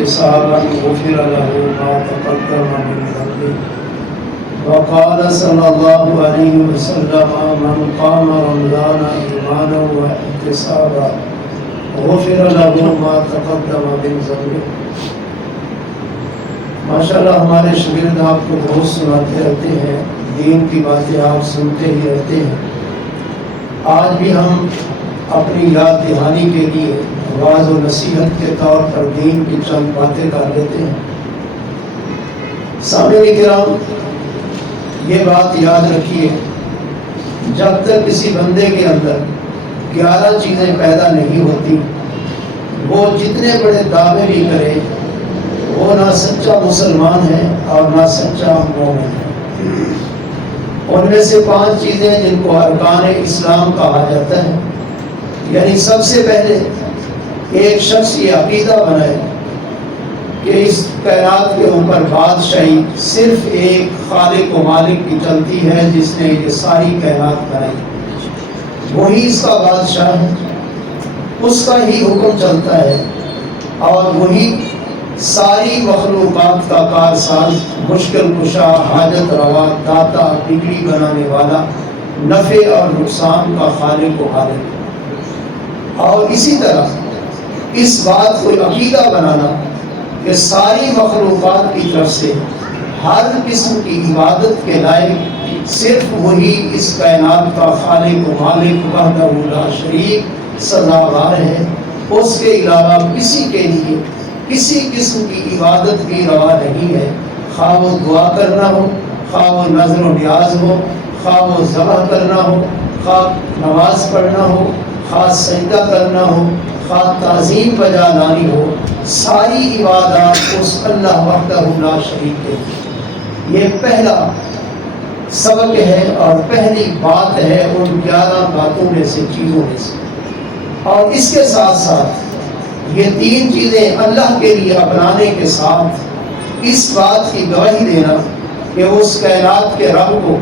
احتسابا غفر له ما تقدم من ذنبه وقال صلى الله عليه وسلم من قام رمضان ایمانا واحتسابا غفر له ما تقدم من ذنبه۔ ماشاءاللہ ہمارے شاگرد آپ کو بہت سناتے رہتے ہیں، دین کی باتیں آپ سنتے ہی رہتے ہیں۔ آج بھی ہم اپنی یاد دہانی کے لیے واعظ و نصیحت کے طور پر دین کی چند باتیں کر لیتے ہیں۔ سامعین کرام، یہ بات یاد رکھیے، جب تک کسی بندے کے اندر 11 چیزیں پیدا نہیں ہوتی، وہ جتنے بڑے دعوے بھی کرے وہ نہ سچا مسلمان ہے اور نہ سچا مومن ہے۔ ان میں سے 5 چیزیں جن کو ارکان اسلام کہا جاتا ہے، یعنی سب سے پہلے ایک شخص یہ عقیدہ بنائے کہ اس کائنات کے اوپر بادشاہی صرف ایک خالق و مالک کی چلتی ہے، جس نے یہ ساری کائنات بنائی، وہی اس کا بادشاہ ہے، اس کا ہی حکم چلتا ہے، اور وہی ساری مخلوقات کا کارساز، مشکل کشا، حاجت روا، داتا، بگڑی بنانے والا، نفع اور نقصان کا خالق و مالک۔ اور اسی طرح اس بات کو عقیدہ بنانا کہ ساری مخلوقات کی طرف سے ہر قسم کی عبادت کے لائق صرف وہی اس کائنات کا خالق و مالک وحدہ لا شریک سزاوار ہے، اس کے علاوہ کسی کے لیے کسی قسم کی عبادت بھی روا نہیں ہے، خواہ وہ دعا کرنا ہو، خواہ وہ نظر و نیاز ہو، خواہ وہ ذبح کرنا ہو، خواہ نماز پڑھنا ہو، خواہ سجدہ کرنا ہو، خواہ تعظیم بجا لانی ہو، ساری عبادات اس اللہ وحدہ لا شریک کے۔ یہ پہلا سبق ہے اور پہلی بات ہے ان 11 باتوں میں سے، چیزوں میں سے۔ اور اس کے ساتھ ساتھ یہ 3 چیزیں اللہ کے لیے اپنانے کے ساتھ اس بات کی گواہی دینا کہ اس کائنات کے رب کو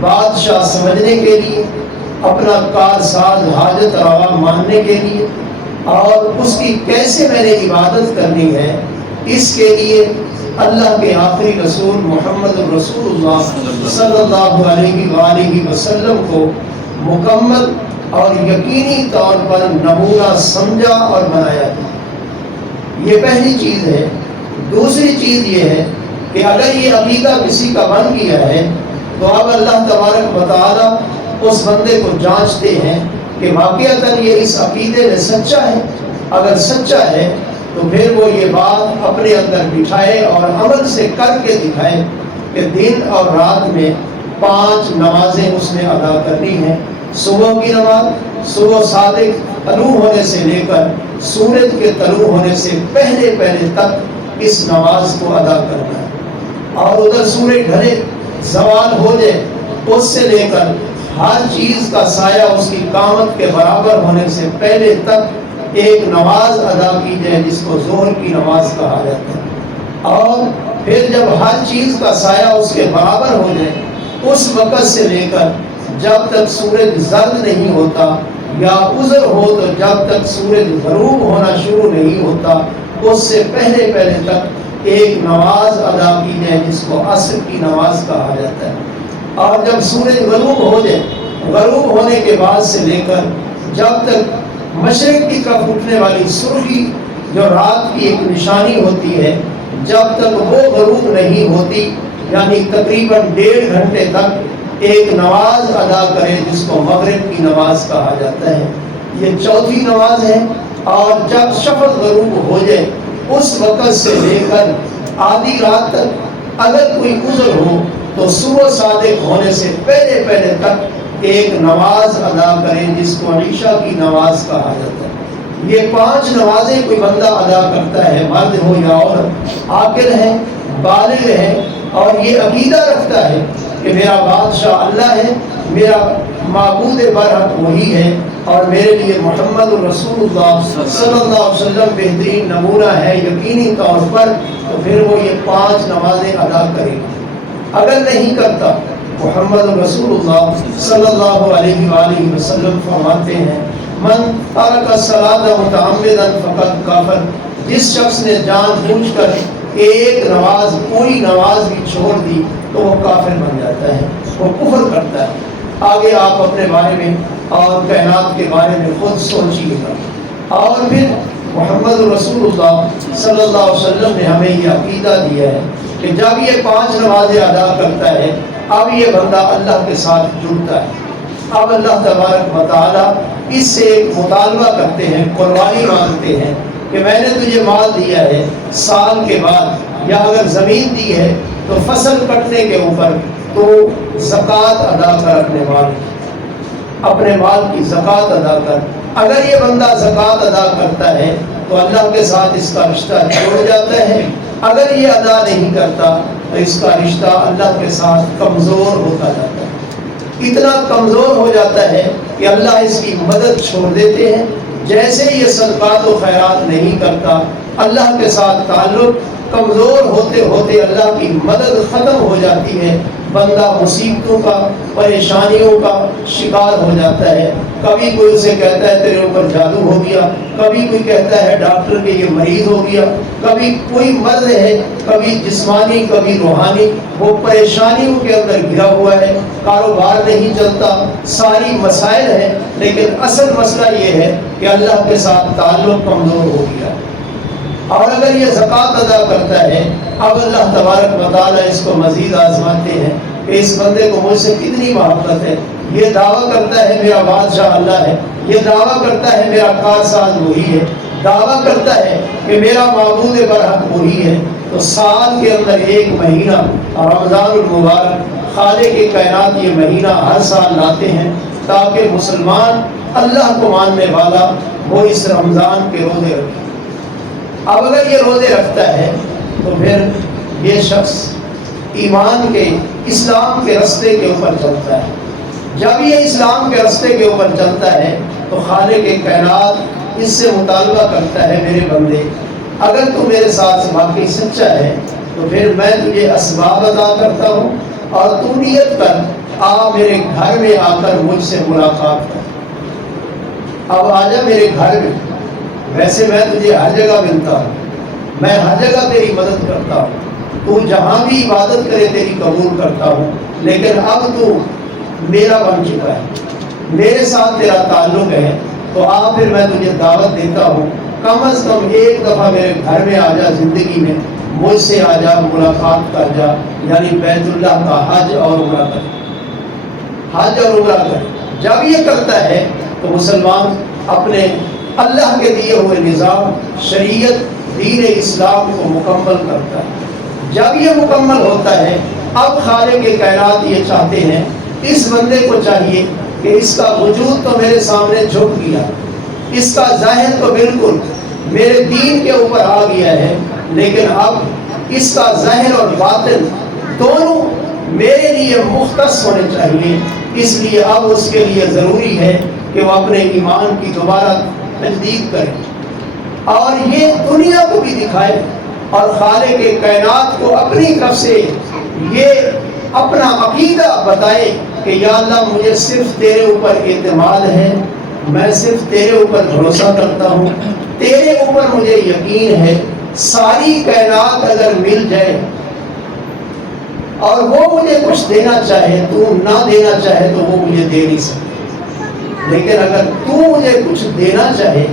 بادشاہ سمجھنے کے لیے، اپنا کارساز حاجت روا ماننے کے لیے، اور اس کی کیسے میں نے عبادت کرنی ہے، اس کے لیے اللہ کے آخری رسول محمد رسول اللہ صلی اللہ علیہ وآلہ وسلم کو مکمل اور یقینی طور پر نمونہ سمجھا اور بنایا گیا۔ یہ پہلی چیز ہے۔ دوسری چیز یہ ہے کہ اگر یہ عقیدہ کسی کا بن گیا ہے تو اب اللہ تبارک و تعالیٰ اس بندے کو جانچتے ہیں کہ واقعتاً یہ اس عقیدے میں سچا ہے۔ اگر سچا ہے تو پھر وہ یہ بات اپنے اندر بٹھائے اور عمل سے کر کے دکھائے کہ دن اور رات میں 5 نمازیں اس نے ادا کرنی ہیں۔ صبح کی نماز صبح صادق طلوع ہونے سے لے کر سورج کے طلوع ہونے سے پہلے تک اس نماز کو ادا کرنا ہے، اور ادھر سورج ڈھلے زوال ہو جائے اس سے لے کر ہر چیز کا سایہ اس کی قامت کے برابر ہونے سے پہلے تک ایک نماز ادا کی جائے، جس کو ظہر کی نماز کہا جاتا ہے۔ اور پھر جب ہر چیز کا سایہ اس کے برابر ہو جائے، اس وقت سے لے کر جب تک سورج زرد نہیں ہوتا، یا عذر ہو تو جب تک سورج غروب ہونا شروع نہیں ہوتا، اس سے پہلے تک ایک نماز ادا کی جائے، جس کو عصر کی نماز کہا جاتا ہے۔ اور جب سورج غروب ہو جائے، غروب ہونے کے بعد سے لے کر جب تک مشرق کی طرف اٹھنے والی سرخی جو رات کی ایک نشانی ہوتی ہے، جب تک وہ غروب نہیں ہوتی، یعنی تقریباً 1.5 گھنٹے تک ایک نماز ادا کرے، جس کو مغرب کی نماز کہا جاتا ہے۔ یہ چوتھی نماز ہے۔ اور جب شفق غروب ہو جائے، اس وقت سے لے کر آدھی رات تک اگر کوئی عذر ہو تو صبح صادق ہونے سے پہلے تک ایک نماز ادا کرے، جس کو عشاء کی نماز کہا جاتا ہے۔ یہ 5 نمازیں کوئی بندہ ادا کرتا ہے، مرد ہو یا عورت، عاقل ہے، بالغ ہے، اور یہ عقیدہ رکھتا ہے کہ میرا بادشاہ اللہ ہے، میرا معبود برحق وہی ہے، اور میرے لیے محمد رسول اللہ صلی اللہ علیہ وسلم بہترین نمونہ ہے یقینی طور پر، تو پھر وہ یہ 5 نمازیں ادا کرے گا۔ اگر نہیں کرتا، محمد رسول اللہ صلی اللہ علیہ وآلہ وسلم فرماتے ہیں من ترک الصلاۃ متعمدا فقد کفر، جس شخص نے جان بوجھ کر ایک نماز پوری نماز بھی چھوڑ دی تو وہ کافر بن جاتا ہے، وہ کفر کرتا ہے۔ آگے آپ اپنے بارے میں اور کائنات کے بارے میں خود سوچیے گا۔ اور پھر محمد رسول اللہ صلی اللہ علیہ وسلم نے ہمیں یہ عقیدہ دیا ہے کہ جب یہ 5 نمازیں ادا کرتا ہے اب یہ بندہ اللہ کے ساتھ جڑتا ہے۔ اب اللہ تبارک و تعالی اس سے ایک مطالبہ کرتے ہیں، قربانی مانگتے ہیں کہ میں نے تجھے مال دیا ہے، سال کے بعد یا اگر زمین دی ہے تو فصل کٹنے کے اوپر تو زکوٰۃ ادا کر، اپنے مال کی زکوٰۃ ادا کر۔ اگر یہ بندہ زکوٰۃ ادا کرتا ہے تو اللہ کے ساتھ اس کا رشتہ جڑ جاتا ہے، اگر یہ ادا نہیں کرتا تو اس کا رشتہ اللہ کے ساتھ کمزور ہوتا جاتا ہے، اتنا کمزور ہو جاتا ہے کہ اللہ اس کی مدد چھوڑ دیتے ہیں۔ جیسے یہ صدقات و خیرات نہیں کرتا، اللہ کے ساتھ تعلق کمزور ہوتے ہوتے اللہ کی مدد ختم ہو جاتی ہے، بندہ مصیبتوں کا، پریشانیوں کا شکار ہو جاتا ہے۔ کبھی کوئی اسے کہتا ہے تیرے اوپر جادو ہو گیا، کبھی کوئی کہتا ہے ڈاکٹر کے یہ مریض ہو گیا، کبھی کوئی مرض ہے، کبھی جسمانی کبھی روحانی، وہ پریشانیوں کے اندر گھرا ہوا ہے، کاروبار نہیں چلتا، ساری مسائل ہیں، لیکن اصل مسئلہ یہ ہے کہ اللہ کے ساتھ تعلق کمزور ہو گیا۔ اور اگر یہ زکوٰۃ ادا کرتا ہے اب اللہ تبارک و تعالیٰ اس کو مزید آزماتے ہیں کہ اس بندے کو مجھ سے کتنی محبت ہے، یہ دعویٰ کرتا ہے میرا بادشاہ اللہ ہے، یہ دعویٰ کرتا ہے میرا کارساز وہی ہے، دعویٰ کرتا ہے کہ میرا معبود برحق وہی ہے، تو سال کے اندر ایک مہینہ رمضان المبارک خالق کائنات یہ مہینہ ہر سال لاتے ہیں تاکہ مسلمان اللہ کو ماننے والا وہ اس رمضان کے روزے رکھے۔ اب اگر یہ روزے رکھتا ہے تو پھر یہ شخص ایمان کے، اسلام کے راستے کے اوپر چلتا ہے۔ جب یہ اسلام کے راستے کے اوپر چلتا ہے تو خالق کائنات اس سے مطالبہ کرتا ہے میرے بندے اگر تو میرے ساتھ واقعی سچا ہے تو پھر میں تجھے اسباب عطا کرتا ہوں اور تو نیت کر آ میرے گھر میں آ کر مجھ سے ملاقات کر۔ اب آ جا میرے گھر میں، ویسے میں تجھے ہر جگہ ملتا ہوں، میں ہر جگہ تیری مدد کرتا ہوں، تو جہاں بھی عبادت کرے تیری قبول کرتا ہوں، لیکن اب تو میرا بن چکا ہے، میرے ساتھ تیرا تعلق ہے، تو آ پھر میں تجھے دعوت دیتا ہوں کم از کم ایک دفعہ میرے گھر میں آ جا، زندگی میں مجھ سے آ جا، ملاقات کر جا، یعنی بیت اللہ کا حج اور عمرہ کر، حج اور عمرہ کر۔ جب یہ کرتا ہے تو مسلمان اپنے اللہ کے دیے ہوئے نظام، شریعت، دین اسلام کو مکمل کرتا ہے۔ جب یہ مکمل ہوتا ہے اب خالق کائنات یہ چاہتے ہیں، اس بندے کو چاہیے کہ اس کا وجود تو میرے سامنے جھک گیا، اس کا ظاہر تو بالکل میرے دین کے اوپر آ گیا ہے، لیکن اب اس کا ظاہر اور باطن دونوں میرے لیے مختص ہونے چاہیے۔ اس لیے اب اس کے لیے ضروری ہے کہ وہ اپنے ایمان کی دوبارہ تجدید کرے اور یہ دنیا کو بھی دکھائے اور خالق کائنات کو اپنی طرف سے یہ اپنا عقیدہ بتائے کہ یا اللہ مجھے صرف تیرے اوپر اعتماد ہے، میں صرف تیرے اوپر بھروسہ کرتا ہوں، تیرے اوپر مجھے یقین ہے۔ ساری کائنات اگر مل جائے اور وہ مجھے کچھ دینا چاہے، تو نہ دینا چاہے تو وہ مجھے دے نہیں سکتی، لیکن اگر تو مجھے کچھ دینا چاہے،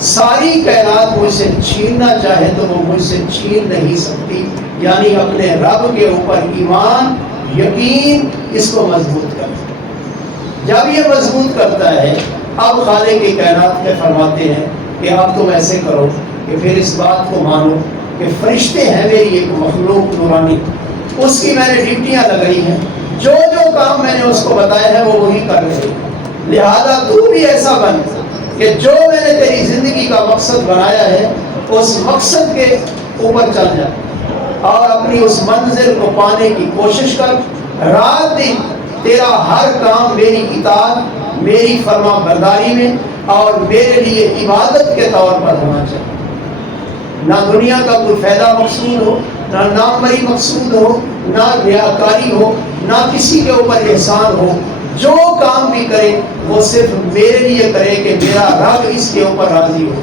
ساری کائنات مجھ سے چھیننا چاہے تو وہ مجھ سے چھین نہیں سکتی۔ یعنی اپنے رب کے اوپر ایمان، یقین، اس کو مضبوط کرتا۔ جب یہ مضبوط کرتا ہے اب خالق کائنات کے فرماتے ہیں کہ اب تم ایسے کرو کہ پھر اس بات کو مانو کہ فرشتے ہیں میری ایک مخلوق نورانی، اس کی میں نے ڈیوٹیاں لگائی ہیں، جو جو کام میں نے اس کو بتایا ہے وہ وہی کر رہے ہیں، لہذا تو بھی ایسا بن کہ جو میں نے تیری زندگی کا مقصد بنایا ہے اس مقصد کے اوپر چل جا اور اپنی اس منزل کو پانے کی کوشش کر۔ رات دن تیرا ہر کام میری اطاعت، میری فرما برداری میں اور میرے لیے عبادت کے طور پر ہونا چاہیے۔ نہ دنیا کا کوئی فائدہ مقصود ہو، نہ ناموری مقصود ہو، نہ ریاکاری ہو، نہ کسی کے اوپر احسان ہو۔ جو کام بھی کرے وہ صرف میرے لیے کرے کہ میرا رب اس کے اوپر راضی ہو۔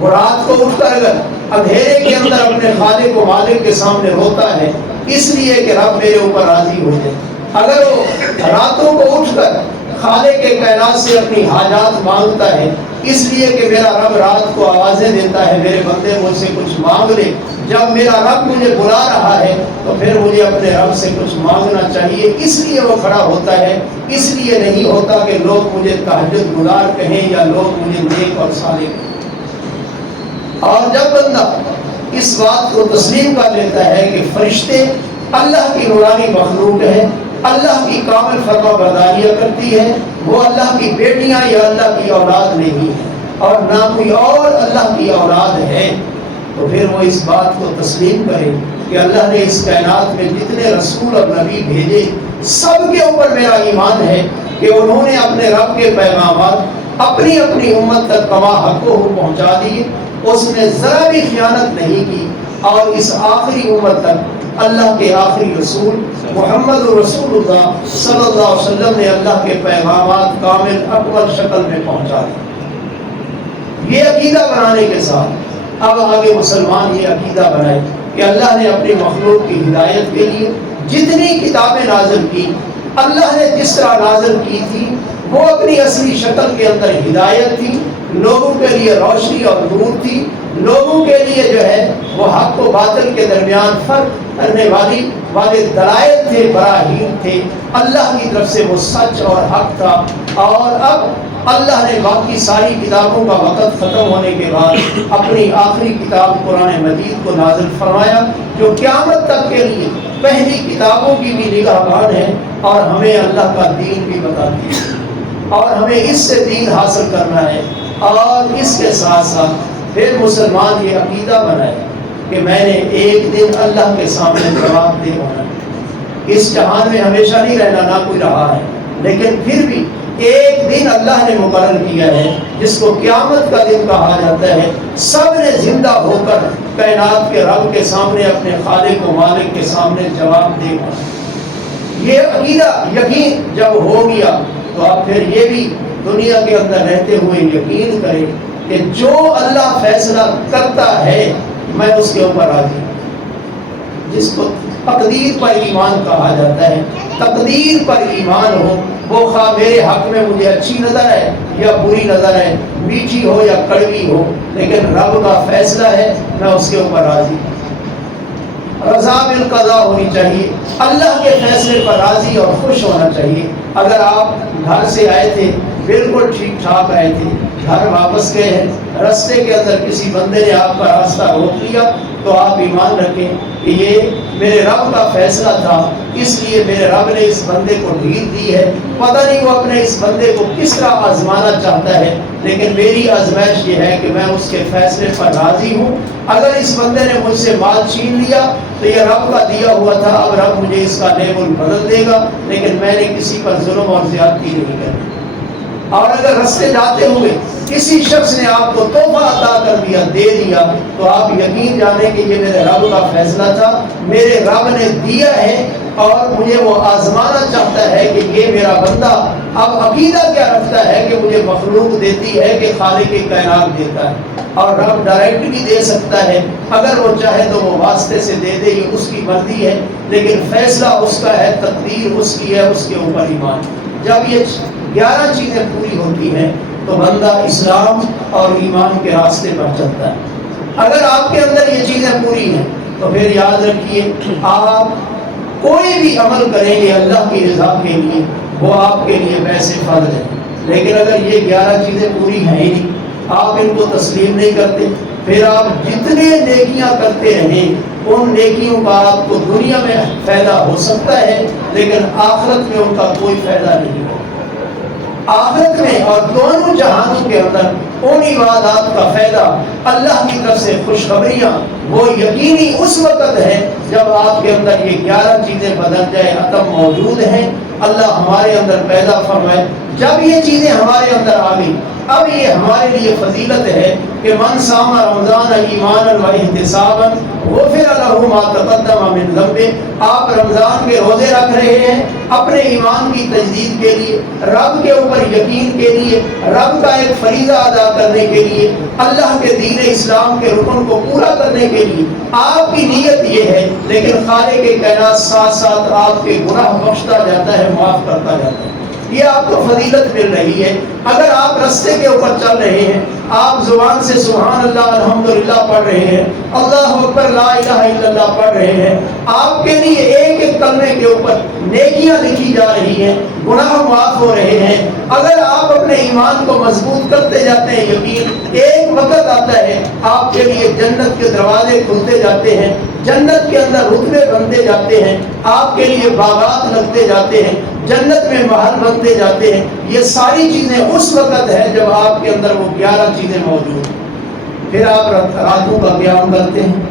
وہ رات کو اٹھ کر اگر اندھیرے کے اندر اپنے خالق و مالک کے سامنے روتا ہے اس لیے کہ رب میرے اوپر راضی ہو جائے، اگر وہ راتوں کو اٹھ کر خالق کے کائنات سے اپنی حاجات مانگتا ہے اس لیے کہ میرا رب رات کو آوازیں دیتا ہے میرے بندے مجھ سے کچھ مانگ لے، جب میرا رب مجھے بلا رہا ہے تو پھر مجھے اپنے رب سے کچھ مانگنا چاہیے، اس لیے وہ کھڑا ہوتا ہے، اس لیے نہیں ہوتا کہ لوگ مجھے تہجد گزار کہیں یا لوگ مجھے نیک اور صالح کہیں۔ اور جب بندہ اس بات کو تسلیم کر لیتا ہے کہ فرشتے اللہ کی نورانی مخلوق ہے، اللہ کی کامل فرما برداریاں کرتی ہے، وہ اللہ کی بیٹیاں یا اللہ کی اولاد نہیں ہے اور نہ کوئی اور اللہ کی اولاد ہے، تو پھر وہ اس بات کو تسلیم کرے کہ اللہ نے اس کائنات میں جتنے رسول اور نبی بھیجے سب کے اوپر میرا ایمان ہے کہ انہوں نے اپنے رب کے پیغامات اپنی اپنی امت تک کما حق کو پہنچا دیے، اس نے ذرا بھی خیانت نہیں کی، اور اس آخری امت تک اللہ کے آخری رسول محمد رسول اللہ صلی اللہ علیہ وسلم نے اللہ کے پیغامات کامل اکمل شکل میں پہنچا دی۔ یہ عقیدہ بنانے کے ساتھ اب آگے مسلمان یہ عقیدہ بنائے کہ اللہ نے اپنی مخلوق کی ہدایت کے لیے جتنی کتابیں نازل کی، اللہ نے جس طرح نازل کی تھی وہ اپنی اصلی شکل کے اندر ہدایت تھی، لوگوں کے لیے روشنی اور نور تھی، لوگوں کے لیے جو ہے وہ حق و باطل کے درمیان فرق کرنے والے دلائل تھے، براہین تھے، اللہ کی طرف سے وہ سچ اور حق تھا۔ اور اب اللہ نے باقی ساری کتابوں کا وقت ختم ہونے کے بعد اپنی آخری کتاب قرآن مجید کو نازل فرمایا، جو قیامت تک کے لیے پہلی کتابوں کی بھی نگہبان ہے اور ہمیں اللہ کا دین بھی بتاتی ہے، اور ہمیں اس سے دین حاصل کرنا ہے۔ اور اس کے ساتھ ساتھ پھر مسلمان یہ عقیدہ بنائے کہ میں نے ایک دن اللہ کے سامنے جواب دے ہونا ہے۔ اس جہان میں ہمیشہ نہیں رہنا، نہ کوئی رہا ہے، لیکن پھر بھی ایک دن اللہ نے مقرر کیا ہے جس کو قیامت کا دن کہا جاتا ہے، سب نے زندہ ہو کر کائنات کے رب کے سامنے اپنے خالق و مالک کے سامنے جواب دے گا۔ یہ عقیدہ یقین جب ہو گیا تو آپ پھر یہ بھی دنیا کے اندر رہتے ہوئے یقین کریں کہ جو اللہ فیصلہ کرتا ہے میں اس کے اوپر راضی ہوں۔ جس کو تقدیر پر ایمان کہا جاتا ہے، تقدیر پر ایمان ہو، وہ خواہ میرے حق میں مجھے اچھی نظر ہے یا بری نظر ہے، میٹھی ہو یا کڑوی ہو، لیکن رب کا فیصلہ ہے میں اس کے اوپر راضی ہوں۔ رضا بالقضاء ہونی چاہیے، اللہ کے فیصلے پر راضی اور خوش ہونا چاہیے۔ اگر آپ گھر سے آئے تھے بالکل ٹھیک ٹھاک آئے تھے، گھر واپس گئے ہیں، راستے کے اندر کسی بندے نے آپ کا راستہ روک لیا تو آپ ایمان رکھیں کہ یہ میرے رب کا فیصلہ تھا، اس لیے میرے رب نے اس بندے کو ڈھیل دی ہے، پتہ نہیں وہ اپنے اس بندے کو کس طرح آزمانا چاہتا ہے، لیکن میری آزمائش یہ ہے کہ میں اس کے فیصلے پر راضی ہوں۔ اگر اس بندے نے مجھ سے مال چھین لیا تو یہ رب کا دیا ہوا تھا، اب رب مجھے اس کا لیبل بدل دے گا، لیکن میں نے کسی پر ظلم اور زیادتی نہیں کرنی۔ اور اگر راستے جاتے ہوئے کسی شخص نے آپ کو تحفہ عطا کر دیا، دے دیا، تو آپ یقین جانیں کہ یہ میرے رب کا فیصلہ تھا، میرے رب نے دیا ہے اور مجھے وہ آزمانا چاہتا ہے کہ یہ میرا بندہ اب عقیدہ کیا رکھتا ہے کہ مجھے مخلوق دیتی ہے کہ خالق کائنات دیتا ہے، اور رب ڈائریکٹ بھی دے سکتا ہے، اگر وہ چاہے تو وہ واسطے سے دے دے، یہ اس کی مرضی ہے، لیکن فیصلہ اس کا ہے، تقدیر اس کی ہے، اس کے اوپر ایمان۔ جب یہ 11 چیزیں پوری ہوتی ہیں تو بندہ اسلام اور ایمان کے راستے پر چلتا ہے۔ اگر آپ کے اندر یہ چیزیں پوری ہیں تو پھر یاد رکھیے آپ کوئی بھی عمل کریں گے اللہ کی رضا کے لیے، وہ آپ کے لیے ویسے فرض ہے، لیکن اگر یہ 11 چیزیں پوری ہیں ہی نہیں، آپ ان کو تسلیم نہیں کرتے، پھر آپ جتنے نیکیاں کرتے رہیں ان نیکیوں کا آپ کو دنیا میں فائدہ ہو سکتا ہے، لیکن آخرت میں ان کا کوئی فائدہ نہیں ہوگا۔ آخرت میں اور دونوں جہانوں کے اندر ان عبادات کا فائدہ، اللہ کی طرف سے خوشخبریاں، وہ یقینی اس وقت ہے جب آپ کے اندر یہ 11 چیزیں بدل جائے، عطم موجود ہیں، اللہ ہمارے اندر پیدا فرمائے۔ جب یہ چیزیں ہمارے اندر آ گئی، اب یہ ہمارے لیے فضیلت ہے کہ من صام رمضان ایمانا و احتسابا غفر له ما تقدم من ذنبه۔ آپ رمضان کے روزے رکھ رہے ہیں اپنے ایمان کی تجدید کے لیے، رب کے اوپر یقین کے لیے، رب کا ایک فریضہ ادا کرنے کے لیے، اللہ کے دین اسلام کے رکن کو پورا کرنے کے لیے آپ کی نیت یہ ہے، لیکن خالق کائنات ساتھ ساتھ آپ کے گناہ بخشتا جاتا ہے، معاف کرتا جاتا ہے۔ یہ آپ کو فضیلت مل رہی ہے۔ اگر آپ رستے کے اوپر چل رہے ہیں، آپ زبان سے سبحان اللہ الحمدللہ پڑھ رہے ہیں، اللہ اکبر لا الہ الا اللہ پڑھ رہے ہیں، آپ کے لیے ایک ایک کلمے کے اوپر نیکیاں لکھی جا رہی ہیں، گناہ معاف ہو رہے ہیں۔ اگر آپ اپنے ایمان کو مضبوط کرتے جاتے ہیں، یقین ایک وقت آتا ہے آپ کے لیے جنت کے دروازے کھلتے جاتے ہیں، جنت کے اندر رتبے بنتے جاتے ہیں، آپ کے لیے باغات لگتے جاتے ہیں، جنت میں محل بنتے جاتے ہیں۔ یہ ساری چیزیں اس وقت ہے جب آپ کے اندر وہ 11 چیزیں موجود ہیں۔ پھر آپ راتوں کا قیام کرتے ہیں۔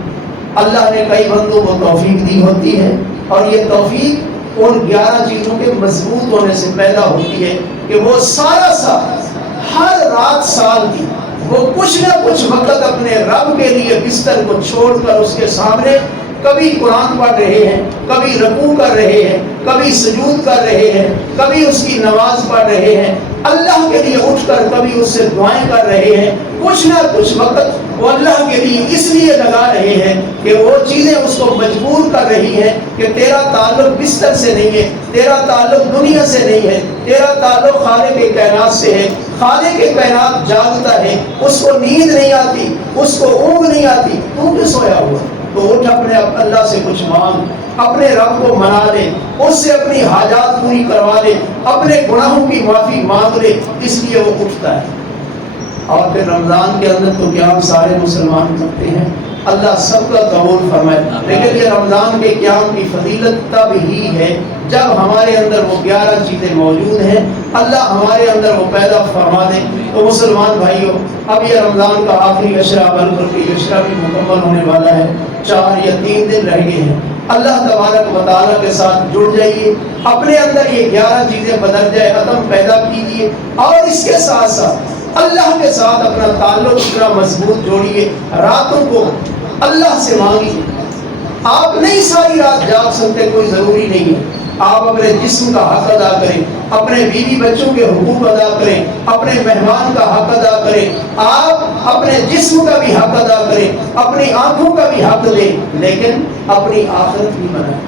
اللہ نے کئی بندوں کو توفیق دی ہوتی ہے، اور یہ توفیق ان 11 چیزوں کے مضبوط ہونے سے پیدا ہوتی ہے کہ وہ سارا سال، ہر رات سال کی، وہ کچھ نہ کچھ وقت اپنے رب کے لیے بستر کو چھوڑ کر اس کے سامنے کبھی قرآن پڑھ رہے ہیں، کبھی رکوع کر رہے ہیں، کبھی سجود کر رہے ہیں، کبھی اس کی نماز پڑھ رہے ہیں، اللہ کے لیے اٹھ کر کبھی اس سے دعائیں کر رہے ہیں۔ کچھ نہ کچھ وقت وہ اللہ کے لیے اس لیے لگا رہے ہیں کہ وہ چیزیں اس کو مجبور کر رہی ہیں کہ تیرا تعلق بستر سے نہیں ہے، تیرا تعلق دنیا سے نہیں ہے، تیرا تعلق خالق کائنات سے ہے۔ خالق کائنات جاگتا ہے، اس کو نیند نہیں آتی، اس کو اونگ نہیں آتی، تو کیوں سویا ہوا؟ تو اٹھ اپنے اللہ سے کچھ مانگ، اپنے رب کو منا لے، اس سے اپنی حاجات پوری کروا لے، اپنے گناہوں کی معافی مانگ لے، اس لیے وہ اٹھتا ہے۔ اور پھر رمضان کے اندر تو قیام سارے مسلمان کرتے ہیں، اللہ سب کا قبول فرمائے۔ لیکن یہ رمضان کے قیام کی فضیلت تب ہی ہے جب ہمارے اندر وہ 11 چیزیں موجود ہیں، اللہ ہمارے اندر وہ پیدا فرما دے۔ تو مسلمان بھائیوں، اب یہ رمضان کا آخری عشرہ، بلکہ عشرہ بھی مکمل ہونے والا ہے، 4 یا 3 دن رہ گئے ہیں۔ اللہ تبارک و تعالیٰ کے ساتھ جڑ جائیے، اپنے اندر یہ 11 چیزیں بدل جائے، عدم پیدا کیجیے، اور اس کے ساتھ ساتھ اللہ کے ساتھ اپنا تعلق اتنا مضبوط جوڑیے۔ راتوں کو اللہ سے مانگیے۔ آپ نہیں ساری رات جاگ سکتے، کوئی ضروری نہیں ہے، آپ اپنے جسم کا حق ادا کریں، اپنے بیوی بچوں کے حقوق ادا کریں، اپنے مہمان کا حق ادا کریں، آپ اپنے جسم کا بھی حق ادا کریں، اپنی آنکھوں کا بھی حق دیں، لیکن اپنی آخرت بھی بنائیں،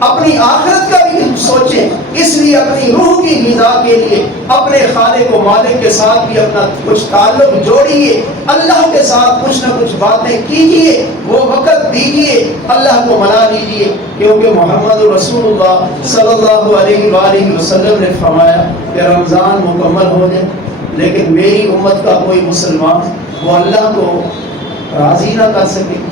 اپنی آخرت کا بھی سوچیں۔ اس لیے اپنی روح کی غذا کے لیے اپنے خالق و مالک کے ساتھ بھی اپنا کچھ تعلق جوڑیے، اللہ کے ساتھ کچھ نہ کچھ باتیں کیجیے، وہ وقت دیجیے، اللہ کو منا لیجیے، کیونکہ محمد رسول اللہ صلی اللہ علیہ وآلہ وسلم نے فرمایا کہ رمضان مکمل ہو جائے لیکن میری امت کا کوئی مسلمان وہ اللہ کو راضی نہ کر سکے،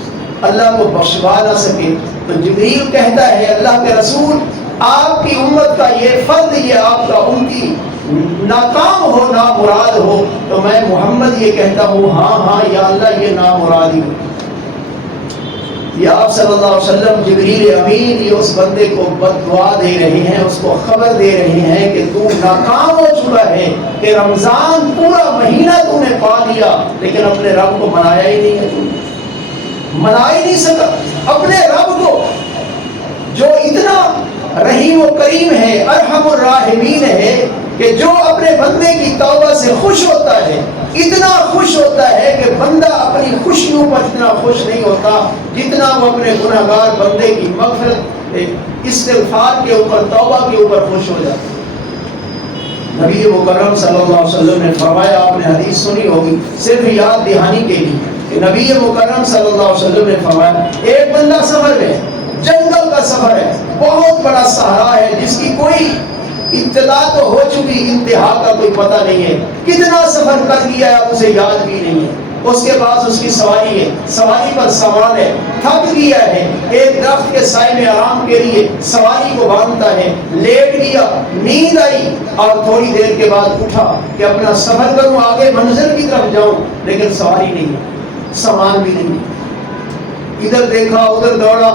اللہ کو بخشوا نہ سکے، تو جبریل کہتا ہے اللہ کے رسول آپ کی امت کا یہ فرد، یہ آپ کا امتی ناکام ہو، نامراد ہو، تو میں محمد یہ کہتا ہوں ہاں ہاں یا اللہ یہ نامرادی ہو۔ یا آپ صلی اللہ علیہ وسلم جبریل امین یہ اس بندے کو بد دعا دے رہے ہیں، اس کو خبر دے رہے ہیں کہ تو ناکام ہو چکا ہے، کہ رمضان پورا مہینہ تو نے پا لیا لیکن اپنے رب کو منایا ہی نہیں ہے، منا ہی نہیں سکا اپنے رب کو جو اتنا رحیم و کریم ہے، ارحم الراحمین ہے، کہ جو اپنے بندے کی توبہ سے خوش ہوتا ہے، اتنا خوش ہوتا ہے کہ بندہ اپنی خوشیوں پر اتنا خوش نہیں ہوتا جتنا وہ اپنے گناہگار بندے کی مغفرت استغفار کے اوپر، توبہ کے اوپر خوش ہو جاتا ہے۔ نبی مکرم صلی اللہ علیہ وسلم نے فرمایا، آپ نے حدیث سنی ہوگی، صرف یاد دہانی کے لیے، کہ نبی مکرم صلی اللہ علیہ وسلم نے فرمایا ایک بندہ سفر میں، جنگل کا سفر ہے، بہت بڑا صحرا ہے جس کی کوئی ابتدا تو ہو چکی، انتہا کا کوئی پتہ نہیں ہے، کتنا سفر کر لیا ہے اسے یاد بھی نہیں ہے، اس کے بعد اس کی سواری ہے، سواری پر سوار ہے، تھک گیا ہے، ایک درخت کے سائے میں آرام کے لیے سواری کو باندھتا ہے، لیٹ گیا، نیند آئی اور تھوڑی دیر کے بعد اٹھا کہ اپنا سفر کروں، آگے منزل کی طرف جاؤں، لیکن سواری نہیں ہے، سامان بھی نہیں ہے، ادھر دیکھا ادھر دوڑا،